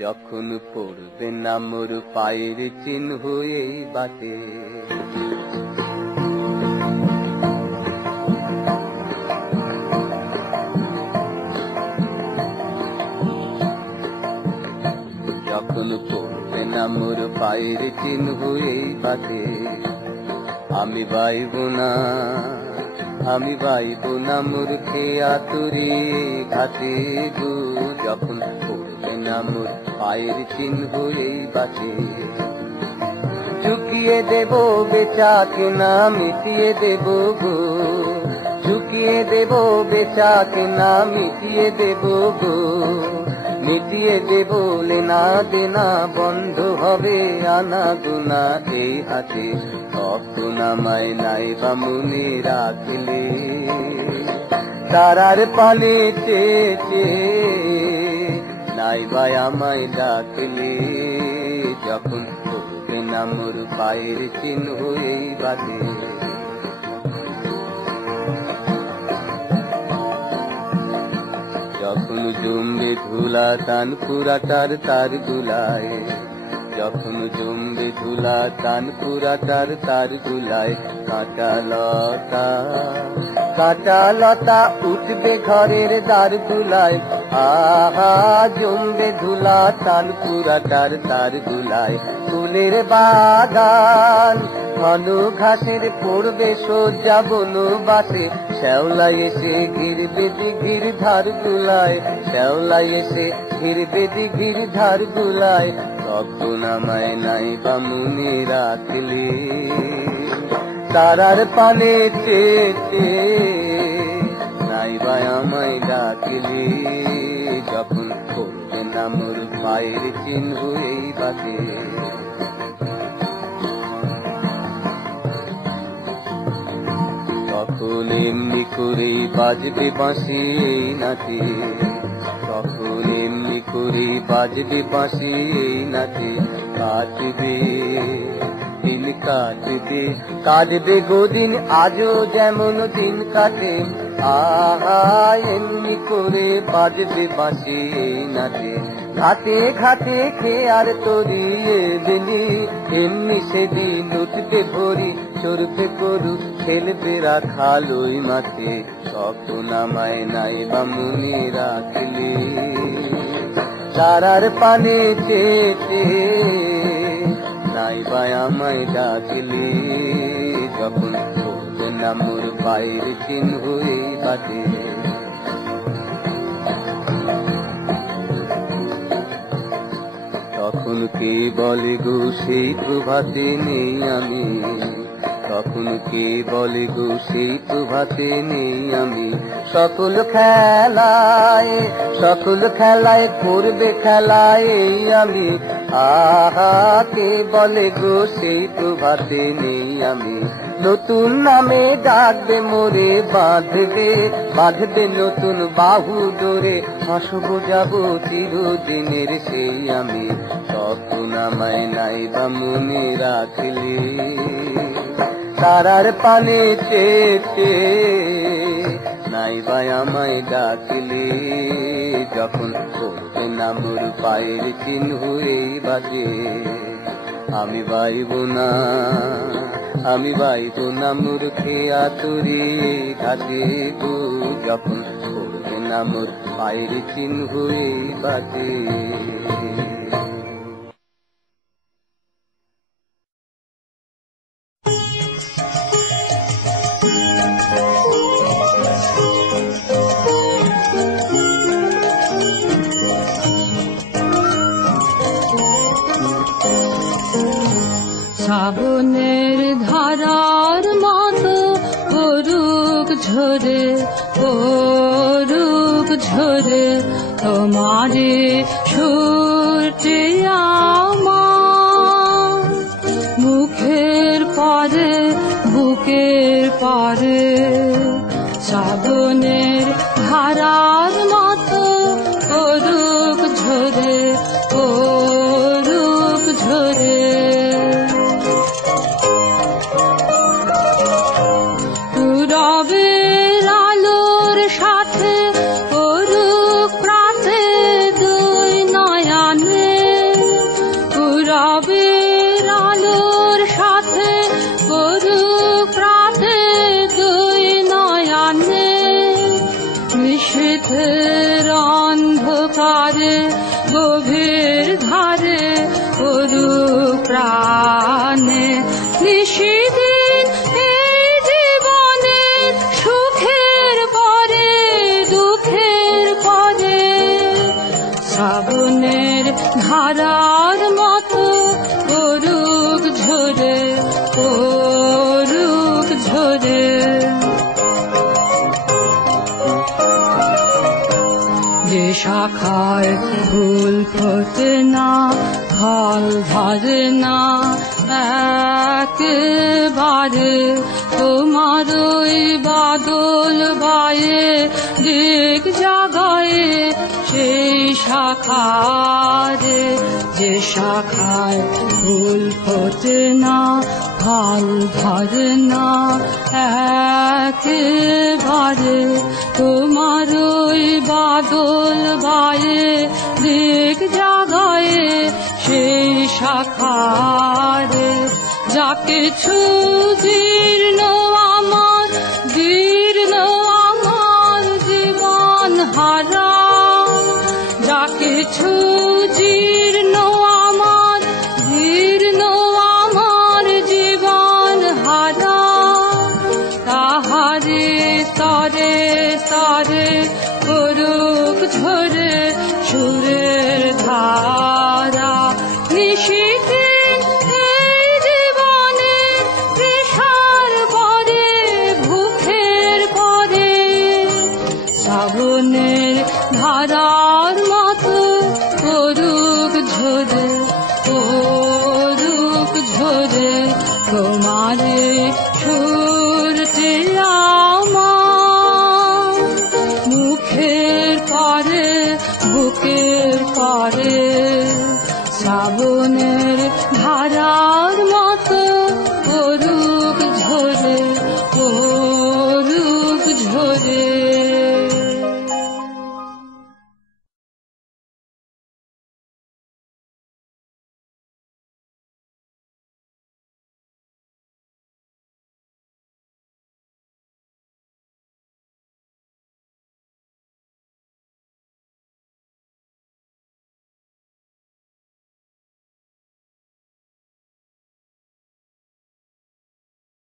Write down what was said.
যখন পড়বে না মোর পায়ের চিহ্ন এই বাটে, যখন পড়বে না মোর পায়ের চিহ্ন এই বাটে, আমি বাইব না, আমি বাইব না মোর খেয়া তুরি ঘাটে গো। যখন পড়বে না মোর পায়ের চিহ্ন এই বাটে, ঝুঁকিয়ে দেব বেচা কেনা মিটিয়ে দেব গো, ঝুঁকিয়ে দেব বেচা কেনা মিটিয়ে দেব গো, মিটিয়ে দেব লেনা দেনা বন্ধ হবে আনা গোনা এই হাতে। তখন আমায় নাই বা মনে রাখলে, তারার পানে চেয়ে নাই বা আমায় ডাকলে, যখন পড়বে না মোর পায়ের চিহ্ন এই বাটে। যখন জমবে ধুলা তান পুরাটার তার গুলায়, যখন জমবে ধুলা তান পুরাটার তার গুলায়, কাঁটা লতা কাঁটা লতা উঠবে ঘরের দ্বার গুলায়, আহা জমবে ধুলা তান পুরাটার তার গুলায়। ফুলের বাগান ঘন ঘাসের পড়বে সোজা বনু বাসে, শ্যাওলা এসে ঘিরবে দিঘির ধার গুলায়, শ্যাওলা এসে ঘিরবে দিঘির ধার গুলায়। তখন আমায় নাই বা মনে রাখলে, তারার পানে চেয়ে নাই বা আমায় ডাকলে, যখন পড়বে না মোর পায়ের চিহ্ন এই বাটে। তখন এমনি করেই বাজবে বাঁশি এই নাচে, তখন এমনি করেই বাজবে বাঁশি এই নাচে। কাটবে দিন কাটবে, কাটবে গোদিন আজও যেমন দিন কাটে, আহা এমনি করে বাজবে বাঁশি এই নাচে। ঘাটে ঘাটে খেয়ার তরি এমনি, এমনি সেদিন উঠবে ভরি চড়বে গরু খেলবে রাখাল ওই মাঠে। তখন আমায় নাই বা মনে রাখলে, তারার পানে চেয়ে নাই বা আমায় ডাকলে, যখন পড়বে না মোর পায়ের চিহ্ন এই বাটে। তখন কে বলে গো সেই প্রভাতে নেই আমি, তখন কে বলে গো সেই প্রভাতে নেই আমি। সকল খেলায় সকল খেলায় করবে খেলায় এই আমি, আহা কে বলে গো সেই প্রভাতে নেই আমি। নতুন নামে ডাকবে মোরে বাঁধবে, বাঁধবে নতুন বাহু ডোরে, হাসব যাব চিরদিনের সেই আমি। তখন আমায় নাই বা মনে রাখলে, তারার পানে চেয়ে নাই বা আমায় ডাকলে, যখন পড়বে না মোর পায়ের চিহ্ন এই বাটে। আমি বাইব না, আমি বাইব না মোর খেয়া তুরি ঘাটে গো, যখন পড়বে না মোর পায়ের চিহ্ন এই বাটে। শ্রাবণের ধারার মতো পড়ুক ঝরে, পড়ুক ঝরে তোমারে ছুটে আমার, মুখের পারে বুকের পারে। শ্রাবণের ধারার মতো পড়ুক ঝরে, পড়ুক ঝরে। রবের আলোর সাথে পড়ুক প্রাতে দুই নয়নে, ধারে গভীর ধারে করুক প্রাণে নিশিদিন এই জীবনে সুখের পরে দুঃখের পরে শ্রাবণের ধারার মতো করুক ঝরে করুক ঝরে যে শাখায় ফুল ফোটে না ফল ধরে না একেবারে তোমার ওই বাদল বায়ে দিক জাগায়ে সেই শাখারে যে শাখায় ফুল ফোটে না ফল ধরে না একেবারে তোমার ওই বাদল বায়ে দিক জাগায়ে সেই শাখারে যা কিছু জীর্ণ আমার জীবন হারা যা কিছু জীর্ণ আমার জীবন হারা তাহারে তরে তরে করুক ঝরে সুরের ধারা নিশিদিন এই জীবনে তৃষার পরে ভুখের পরে শ্রাবণের ধারার মতো করুক ঝরে করুক ঝরে তোমারে সুরতে আমার মুখের পরে বুকের পরে শ্রাবণের ধারার মতো করুক ঝরে করুক ঝরে